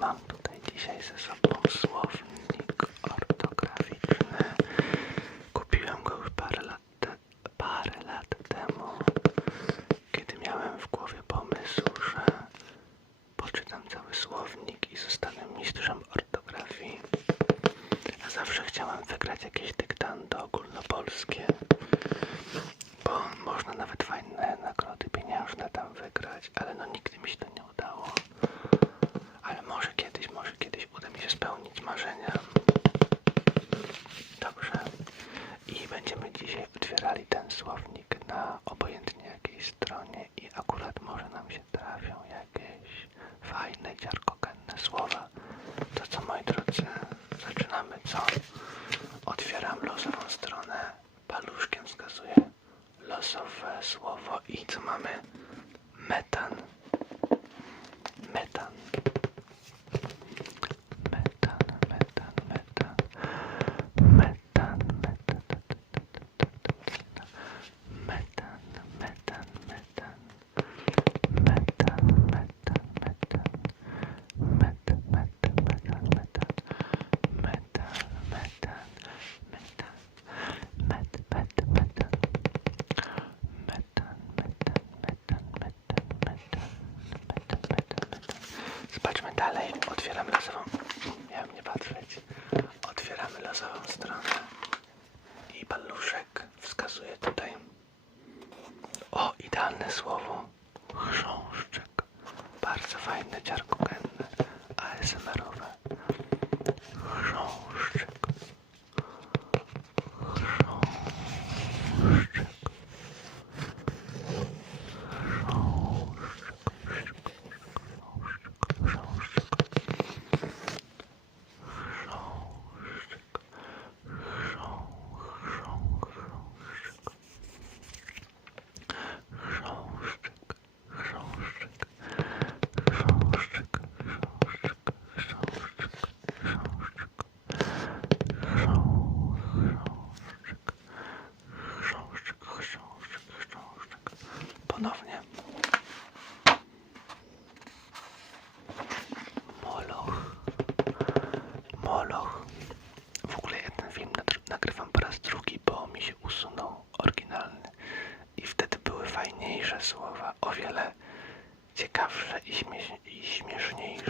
mam tutaj dzisiaj ze sobą słownik ortograficzny. Kupiłem go już parę lat, te, parę lat temu, kiedy miałem w głowie pomysł, że poczytam cały słownik i zostanę mistrzem ortografii. A zawsze chciałem wygrać jakieś dyktando ogólnopolskie, bo można nawet fajne nagrody pieniężne tam wygrać, ale no nigdy mi się to nie udało. Ale może kiedyś, może kiedyś uda mi się spełnić marzenia. Dobrze. I będziemy dzisiaj otwierali ten słownik na obojętnie jakiej stronie i akurat może nam się trafią jakieś fajne, dziarkokenne słowa. To co moi drodzy, zaczynamy co? Otwieram losową stronę, paluszkiem wskazuję losowe słowo i co mamy? Paluszek wskazuje tutaj. O, idealne słowo. Chrząszczyk. Bardzo fajne, ciarkokenne, i śmieszniejsze.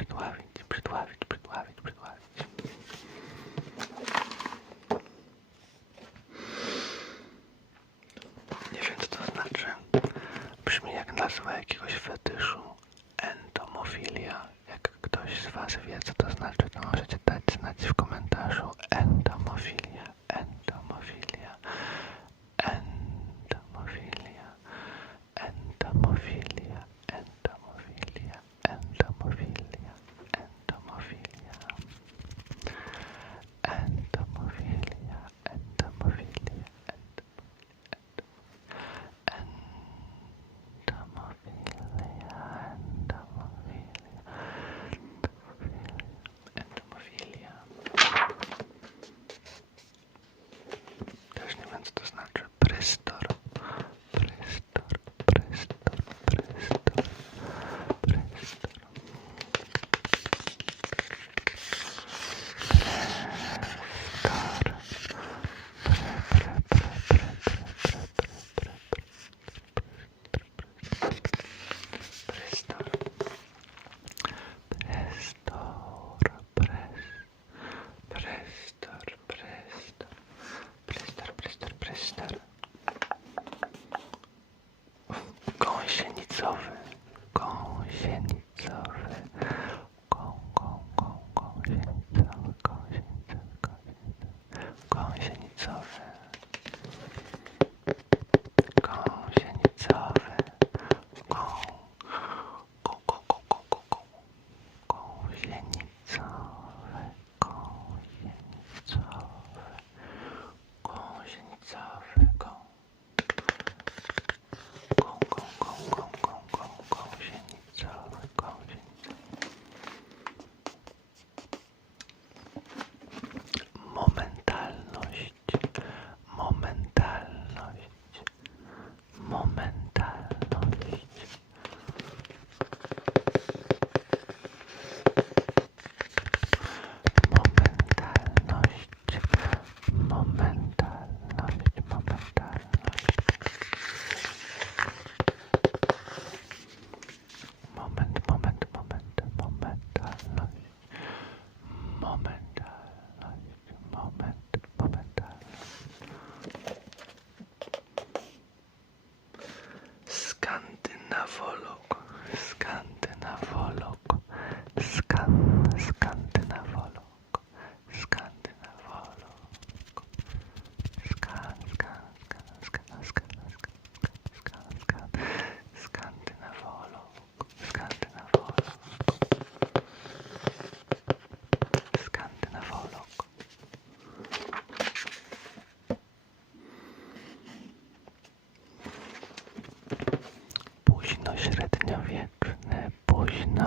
Przedławić, przedławić, przedławić, przedławić. Nie wiem co to znaczy. Brzmi jak nazwa jakiegoś fetyszu. Entomofilia. Jak ktoś z Was wie co to znaczy, to możecie dać znać w komentarzu. 帮一下你做饭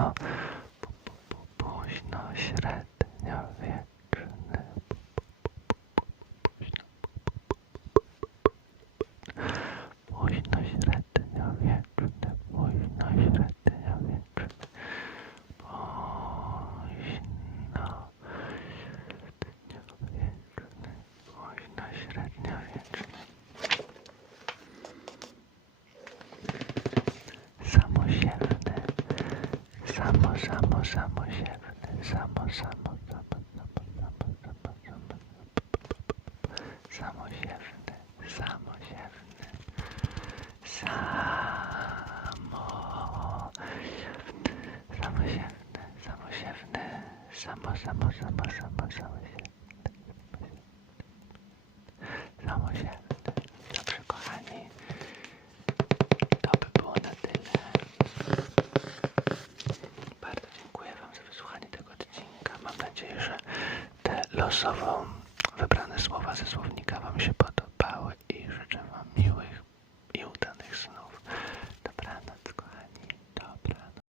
啊。samo, samo siewny, samo, samo, samo, samo, samo, samo, samo, samo siewny, samo siewny, samo siewny, samo siewny, samo, samo, samo, samo, samo suffer.